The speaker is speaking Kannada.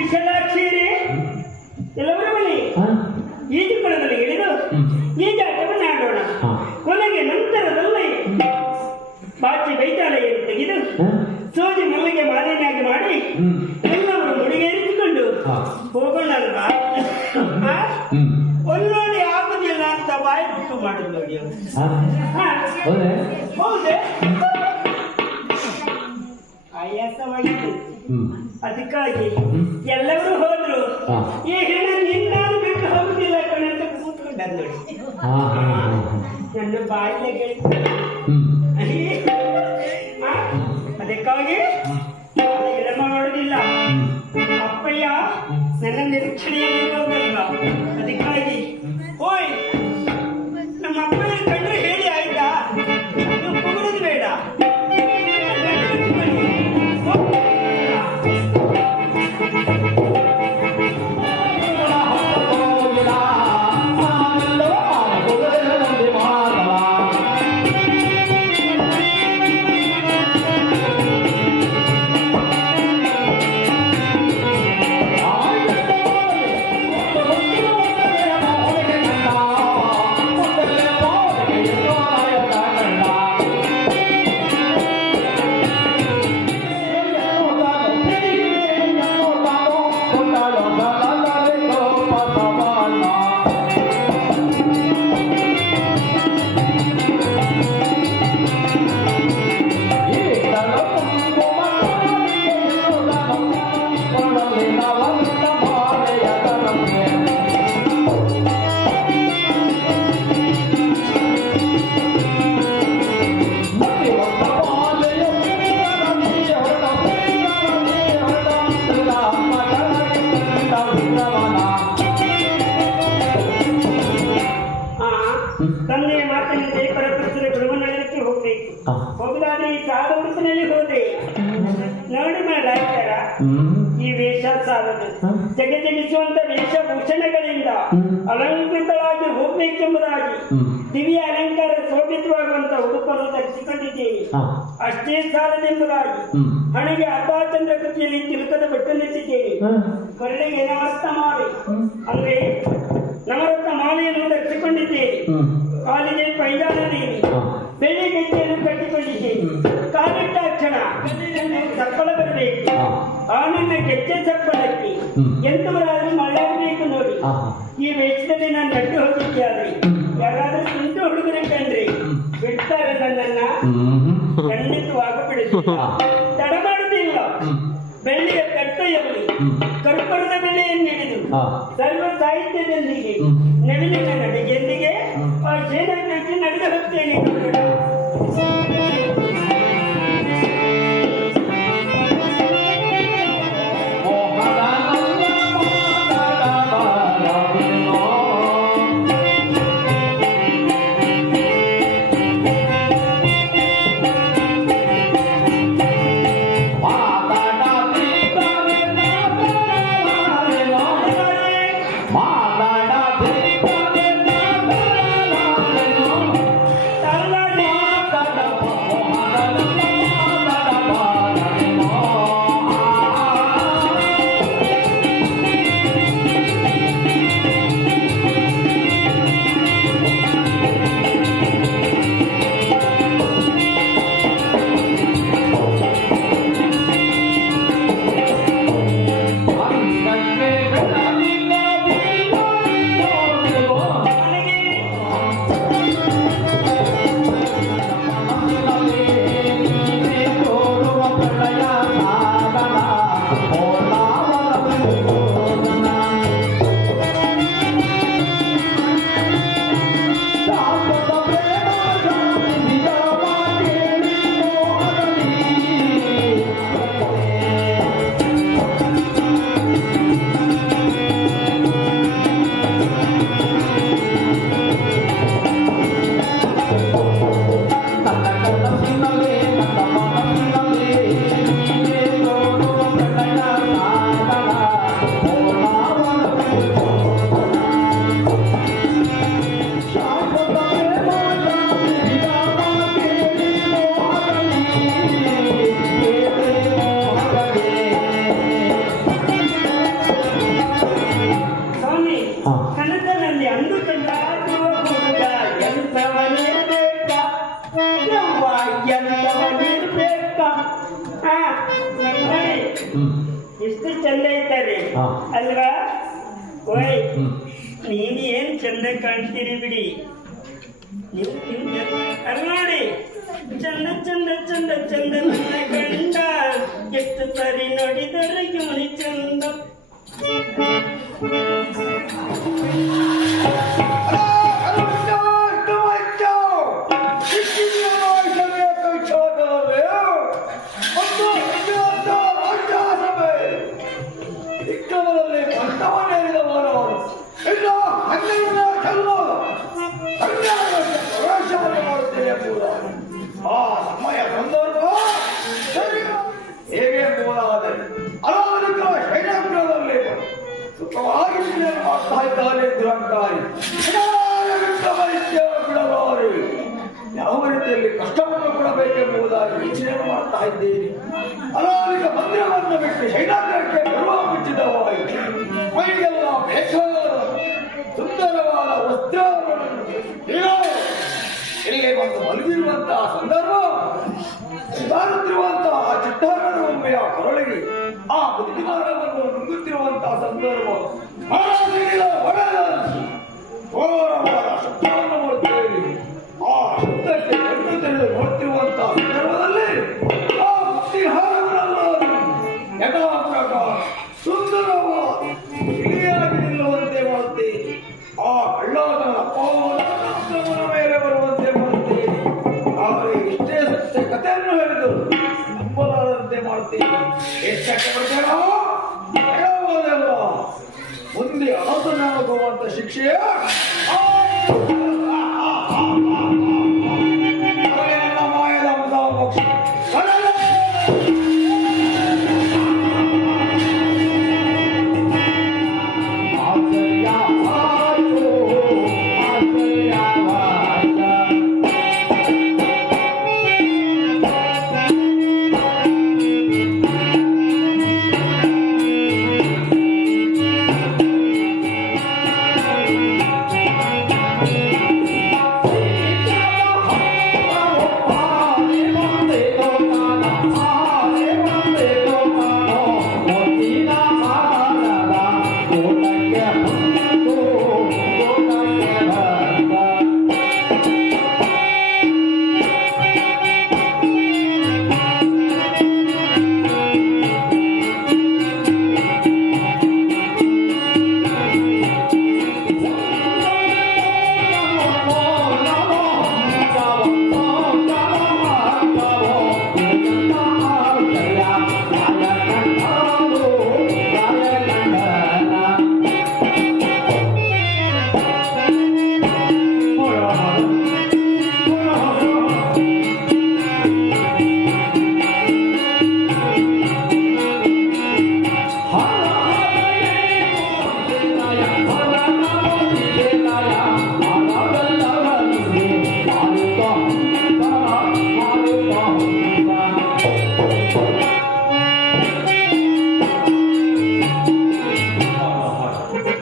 ವಿಶಾಲಾಕ್ಷಿಯರೇ ಎಲ್ಲವರ ಬಳಿ ಈಜುಕೊಳದಲ್ಲಿ ಇಳಿದು ಈಜಾಟವನ್ನು ಆಡೋಣ. ಕೊನೆಗೆ ನಂತರದಲ್ಲಿ ಬಾಚಿ ಬೈತಾಳೆಯನ್ನು ತೆಗೆದು ಸೋಜಿ ಮಲ್ಲಿಗೆ ಮಾಲಿನ್ಯಾಗಿ ಮಾಡಿ ಎಲ್ಲವರು ಮುಡಿಗೇರಿಸಿಕೊಂಡು ಹೋಗೋಣಲ್ವಾ? ಒಳ್ಳೊಳ್ಳೆ ಆಗುದಿಲ್ಲ ಅಂತ ಬಾಯಿ ಬಿಟ್ಟು ಮಾಡುದು ನೋಡಿ ಹೌದೇ ಆಯಾಸವಾಗಿದೆ. ಅದಕ್ಕಾಗಿ ಎಲ್ಲರೂ ಹೋದ್ರು ಈ ಹೆಣ್ಣು ನಿನ್ನಾರು ಬಿಟ್ಟು ಹೋಗುದಿಲ್ಲ ಕಣಂತ ಕೂತ್ಕೊಂಡ ನೋಡಿ. ನನ್ನ ಬಾಯಿಗೆ ಅದಕ್ಕಾಗಿ ಎಡಮ ಮಾಡುದಿಲ್ಲ. ಅಪ್ಪಯ್ಯ ನನ್ನ ನಿರೀಕ್ಷಣೆಯಲ್ಲಿರೋದಲ್ವಾ? ಅದಕ್ಕಾಗಿ ಓಯ್ ನಮ್ಮ ಅಪ್ಪಯ್ಯ ಕಂಡ್ರೆ ಹೇಳಿ ಆಯ್ತಾ? ನೀವು ಕೂಗುವುದು ಬೇಡ. ತಂದೆಯ ಮಾತಿನಂತೆ ಪರಪುರುಷರ ಗುರುವನಕ್ಕೆ ಹೋಗ್ಬೇಕು. ಹೋಗಲಾದ್ರೆ ಈ ಸಾಲ ಉಡುಪಿನಲ್ಲಿ ಹೋದೆ ನೋಡಿ ಮಾಡಾಯ್ತಾರ. ಈ ವೇಷ ಸಾಲದು ಜಗಜಗಿಸುವಂತ ವೇಷಭೂಷಣಗಳಿಂದ ಅಲಂಕೃತವಾಗಿ ಹೋಗ್ಬೇಕೆಂಬುದಾಗಿ ದಿವ್ಯ ಅಲಂಕಾರ ಶೋಭಿತವಾಗುವಂತ ಉಡುಪನ್ನು ಧರಿಸಿಕೊಂಡಿದ್ದೇನೆ. ಅಷ್ಟೇ ಸಾಲದೆಂಬುದಾಗಿ ಹಣೆಗೆ ಅರ್ಧಾಚಂದ್ರ ಕೃತಿಯಲ್ಲಿ ತಿರುಕದ ಬೆಟ್ಟನ್ನೆತ್ತಿದ್ದೇನೆ. ಕೊರಳಿಗೆ ನವರತ್ನ ಮಾಲೆ ಅಂದ್ರೆ ನವರತ್ನ ಮಾಲೆಯನ್ನು ಧರಿಸಿಕೊಂಡಿದ್ದೇನೆ. ಕಾಲಿಗೆ ಪೈಜಾನದೇನೆ ಬೆಳ್ಳಿ ಗೆಜ್ಜೆಯನ್ನು ಕಟ್ಟಿಕೊಂಡಿದ್ದೇನೆ. ಕಾಲಿಟ್ಟ ಕ್ಷಣ ಸಪ್ಪಳ ಬರಬೇಕು. ಆ ನನ್ನ ಗೆಜ್ಜೆ ಸಪ್ಪಳಕ್ಕೆ ಎಂತವರಾದ್ರೂ ಮಳ್ಳಾಡಬೇಕು ನೋಡಿ. ಈ ವೇಷದಲ್ಲಿ ನಾನು ನಡ್ಡು ಹೋಗಿದ್ದಾದ್ರೆ ಯಾರಾದ್ರೂ ತುಂಟು ಹುಡುಗರೆ ಕಂಡ್ರೆ ಬಿಡ್ತಾರೆ ನನ್ನನ್ನ. ಖಂಡಿತವಾಗಿ ಬಿಡುತ್ತಿಲ್ಲ, ತಡ ಮಾಡುವುದಿಲ್ಲ. ಬೆಳ್ಳಿಯ ಕಟ್ಟೆಯಲ್ಲಿ ಕರ್ಪೂರದ ಬೆಲೆಯನ್ನು ಹಿಡಿದು ಸರ್ವ ಸಾಹಿತ್ಯದೊಂದಿಗೆ ನವಿಲಿನ ನಡೆಗೆಂದಿಗೆ ಆ ಸೇನೆಗೆ ನಡೆದು ಹೋಗ್ತೇನೆ. ಮಾತಾಡ ಇದ್ದಾರೆ ಹಾ. ಅಲ್ವಾ? ಓಯ್ ನೀನ್ ಏನ್ ಚಂದ ಕಾಣ್ತೀರಿ ಬಿಡಿ. ನೀವು ಅಲ್ಲಿ ನೋಡಿ, ಚಂದ ಚಂದ ಚಂದ ಚಂದ ನನ್ನ ಗಂಡ, ಎಷ್ಟು ಸರಿ ನೋಡಿದರೆ ಇವನಿ ಚಂದ. ಆ ಸಮಯ ಸಂದರ್ಭ ಹೇಗೆ ಮೂಲಾದರೆ ಅನಾಧಿಕ ಶೈಲಾಗ್ರದಲ್ಲಿ ಸುಖವಾಗಿ ಮಾಡ್ತಾ ಇದ್ದಾರೆ ದುರಂಕಾರಿ. ಬಿಡಲಾರೆ, ಯಾವ ರೀತಿಯಲ್ಲಿ ಕಷ್ಟವನ್ನು ಕೊಡಬೇಕೆಂಬುದಾಗಿ ಯೋಚನೆ ಮಾಡ್ತಾ ಇದ್ದೇನೆ. ಅನಾಧಿಕ ಮಂದಿರವನ್ನು ಬಿಟ್ಟು ಶೈಲಾಗ್ರಕ್ಕೆ ಗರ್ವ ಮುಚ್ಚಿದವಾಯಿತು. ಮೈಗೆಲ್ಲ ಬೇಕಾದ ಸುಂದರವಾದ ವಸ್ತ್ರಗಳನ್ನು ಇಲ್ಲಿ ಬಂದು ಮಲಗಿರುವಂತಹ ಸಂದರ್ಭ, ಸುಧಾರುತ್ತಿರುವಂತಹ ಚಿತ್ತಾರದ ಒಮ್ಮೆಯ ಕೊರಳಿಗೆ ಆ ಬುದ್ಧಿಮಾನವನ್ನು ನುಂಗುತ್ತಿರುವಂತಹ ಸಂದರ್ಭ, ಘೋರವಾದ ಶಬ್ದವನ್ನು ನೋಡುತ್ತೇವೆ. ಆ ಶಬ್ದಕ್ಕೆ ಕಣ್ಣು ತೆರೆದು ನೋಡುತ್ತಿರುವಂತಹ ಸಂದರ್ಭದಲ್ಲಿ ಆ ಬುದ್ಧಿಹಾರವನ್ನೆಲ್ಲ ಯಥಾ ಪ್ರಕಾರ ಸುಂದರವಾದ ಇಲಿಯಾಗಿ ನಿಲ್ಲುವಂತೆ ಮಾಡುತ್ತೇನೆ. ಆ ಕಳ್ಳಾತನ ಅಪ್ಪನ ಮೇಲೆ ಬರುವಂತೆ ಮಾಡುತ್ತೇನೆ. ಅವರಿಗೆ ಇಷ್ಟೇ ಸತ್ಯ ಕಥೆಯನ್ನು ಹೇಳಿದರು ನಂಬಲಾರದಂತೆ ಮಾಡುತ್ತೇನೆ. ಎಷ್ಟಕ್ಕೆ ಬರ್ತೇನೋ ಹೇಳಬಹುದಲ್ಲ, ಮುಂದೆ ಆತನಾಗುವಂತ ಶಿಕ್ಷೆ ನನ್ನ ಮಾಯದ ಮೋಕ್ಷ. Oh